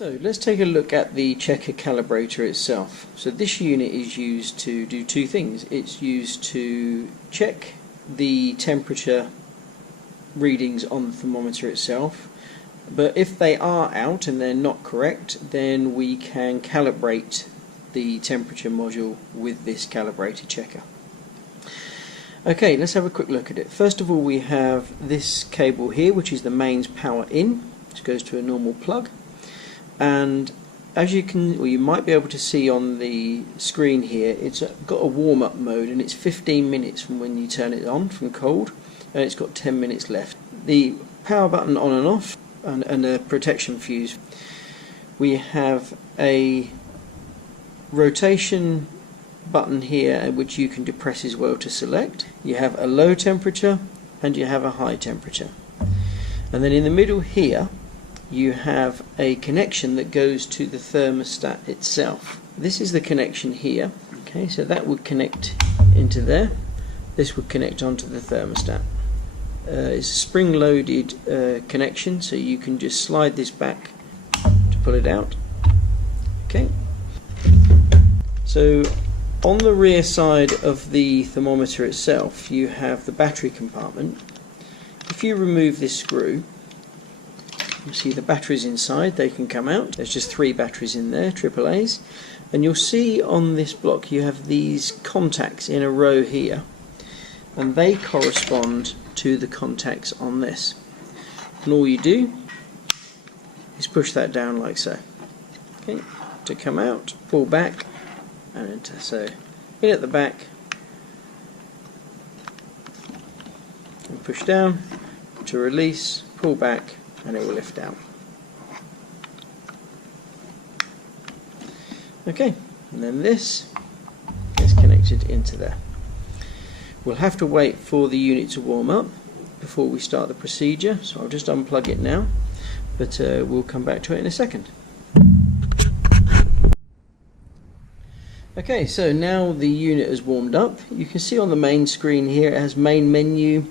So let's take a look at the checker calibrator itself. So this unit is used to do two things. It's used to check the temperature readings on the thermometer itself, but if they are out and they're not correct, then we can calibrate the temperature module with this calibrator checker. Okay, let's have a quick look at it. First of all, we have this cable here, which is the mains power in, which goes to a normal plug. And as you can, or you might be able to see on the screen here, it's got a warm-up mode, and it's 15 minutes from when you turn it on from cold, and it's got 10 minutes left. The power button on and off, and a protection fuse. We have a rotation button here which you can depress as well to select. You have a low temperature and you have a high temperature, and then in the middle here you have a connection that goes to the thermostat itself. This is the connection here. Okay, so that would connect into there. This would connect onto the thermostat. It's a spring-loaded connection, so you can just slide this back to pull it out. Okay. So on the rear side of the thermometer itself, you have the battery compartment. If you remove this screw, you see the batteries inside, they can come out. There's just 3 batteries in there, AAA's. And you'll see on this block you have these contacts in a row here, and they correspond to the contacts on this. And all you do is push that down like so. Okay, to come out, pull back, and enter. So in at the back, and push down to release, pull back, and it will lift out. Okay, and then this is connected into there. We'll have to wait for the unit to warm up before we start the procedure, so I'll just unplug it now, but we'll come back to it in a second. Okay, so now the unit has warmed up. You can see on the main screen here it has main menu,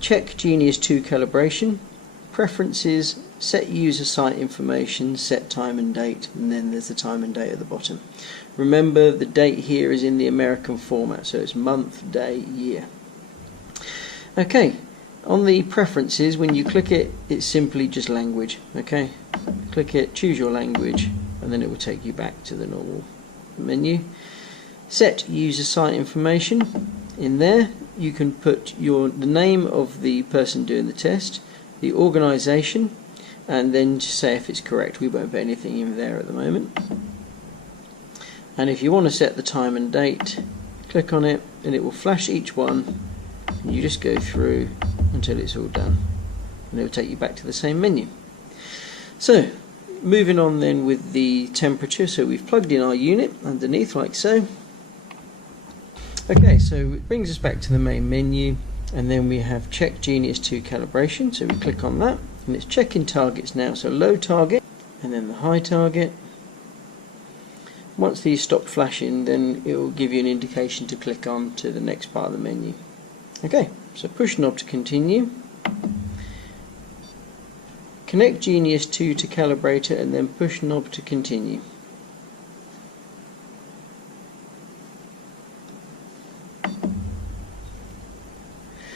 check Genius 2 calibration, preferences, set user site information, set time and date, and then there's the time and date at the bottom. Remember, the date here is in the American format, so it's month, day, year. Okay, on the preferences, when you click it, it's simply just language. Okay, click it, choose your language, and then it will take you back to the normal menu. Set user site information. In there you can put the name of the person doing the test, the organisation, and then just say if it's correct. We won't put anything in there at the moment. And if you want to set the time and date, click on it and it will flash each one, and you just go through until it's all done, and it will take you back to the same menu. So moving on then with the temperature, so we've plugged in our unit underneath like so. Okay, so it brings us back to the main menu, and then we have check Genius 2 calibration, so we click on that, and it's checking targets now, so low target and then the high target. Once these stop flashing, then it will give you an indication to click on to the next part of the menu. Okay, so push knob to continue, connect Genius 2 to Calibrator, and then push knob to continue.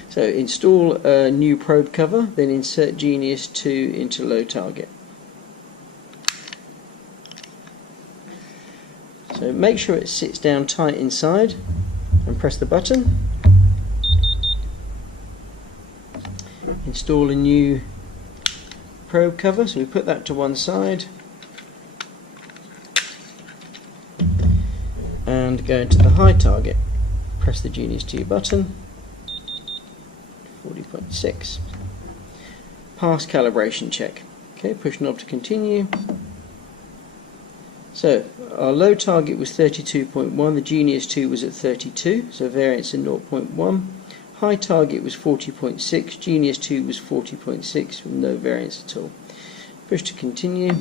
So install a new probe cover, then insert Genius 2 into low target. So make sure it sits down tight inside and press the button. Install a new probe cover, so we put that to one side and go into the high target. Press the Genius 2 button. 40.6. Pass calibration check. Okay, push knob to continue. So our low target was 32.1, the Genius 2 was at 32, so variance in 0.1. High target was 40.6, Genius 2 was 40.6 with no variance at all. Push to continue.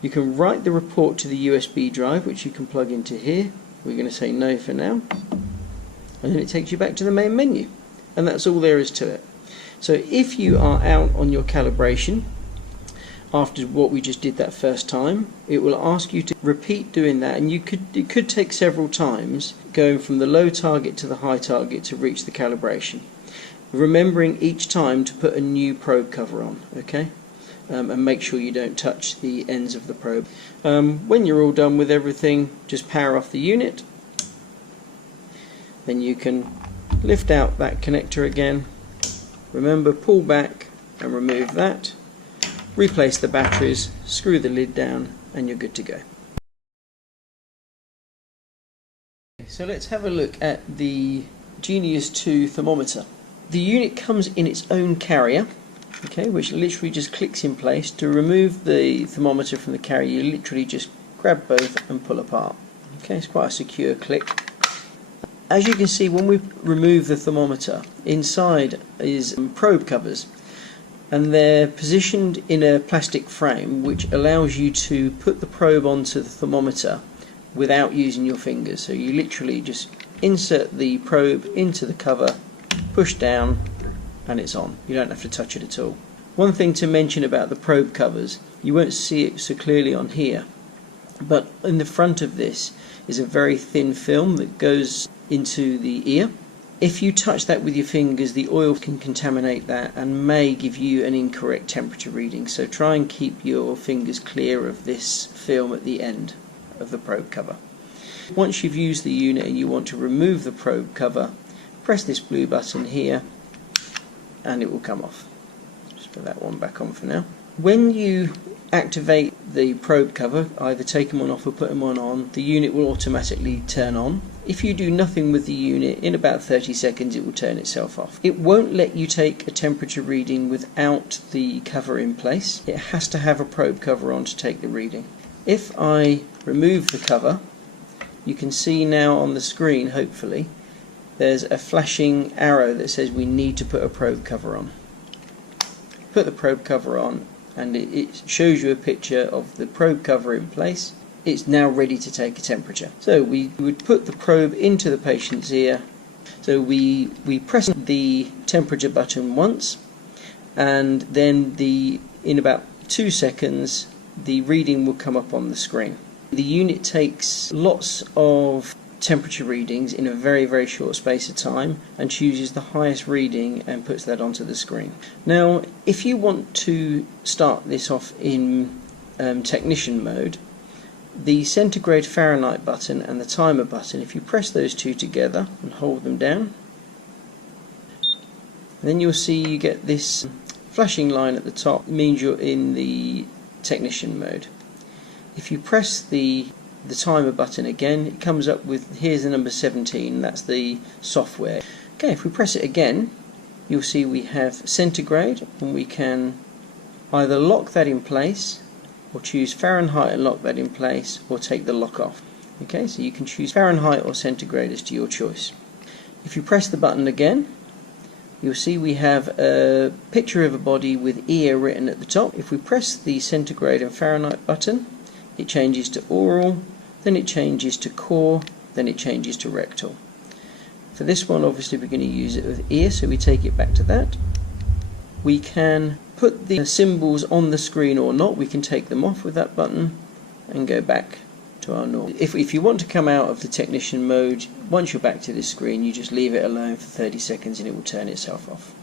You can write the report to the USB drive, which you can plug into here. We're going to say no for now, and then it takes you back to the main menu. And that's all there is to it. So if you are out on your calibration after what we just did that first time, it will ask you to repeat doing that, and it could take several times going from the low target to the high target to reach the calibration. Remembering each time to put a new probe cover on, okay? And make sure you don't touch the ends of the probe. When you're all done with everything, just power off the unit. Then you can lift out that connector again. Remember, pull back and remove that. Replace the batteries, screw the lid down, and you're good to go. So let's have a look at the Genius 2 thermometer. The unit comes in its own carrier, okay, which literally just clicks in place. To remove the thermometer from the carrier, you literally just grab both and pull apart. Okay, it's quite a secure click. As you can see, when we remove the thermometer, inside is probe covers, and they're positioned in a plastic frame which allows you to put the probe onto the thermometer without using your fingers. So you literally just insert the probe into the cover, push down, and it's on. You don't have to touch it at all. One thing to mention about the probe covers, you won't see it so clearly on here, but in the front of this is a very thin film that goes into the ear. If you touch that with your fingers, the oil can contaminate that and may give you an incorrect temperature reading, so try and keep your fingers clear of this film at the end of the probe cover. Once you've used the unit and you want to remove the probe cover, press this blue button here and it will come off. Just put that one back on for now. When you activate the probe cover, either take them on off or put them on, the unit will automatically turn on. If you do nothing with the unit, in about 30 seconds it will turn itself off. It won't let you take a temperature reading without the cover in place. It has to have a probe cover on to take the reading. If I remove the cover, you can see now on the screen, hopefully, there's a flashing arrow that says we need to put a probe cover on. Put the probe cover on and it shows you a picture of the probe cover in place. It's now ready to take a temperature. So we would put the probe into the patient's ear. So we press the temperature button once, and then in about 2 seconds the reading will come up on the screen. The unit takes lots of temperature readings in a very, very short space of time and chooses the highest reading and puts that onto the screen. Now, if you want to start this off in technician mode, the centigrade Fahrenheit button and the timer button, if you press those two together and hold them down, then you'll see you get this flashing line at the top. It means you're in the technician mode. If you press the timer button again, it comes up with, here's the number 17, that's the software. Okay, if we press it again, you'll see we have centigrade, and we can either lock that in place or choose Fahrenheit and lock that in place, or take the lock off. Okay, so you can choose Fahrenheit or centigrade as to your choice. If you press the button again, you'll see we have a picture of a body with ear written at the top. If we press the centigrade and Fahrenheit button, it changes to oral, then it changes to core, then it changes to rectal. For this one, obviously we're going to use it with ear, so we take it back to that. We can put the symbols on the screen or not. We can take them off with that button and go back to our normal. If you want to come out of the technician mode, once you're back to this screen, you just leave it alone for 30 seconds and it will turn itself off.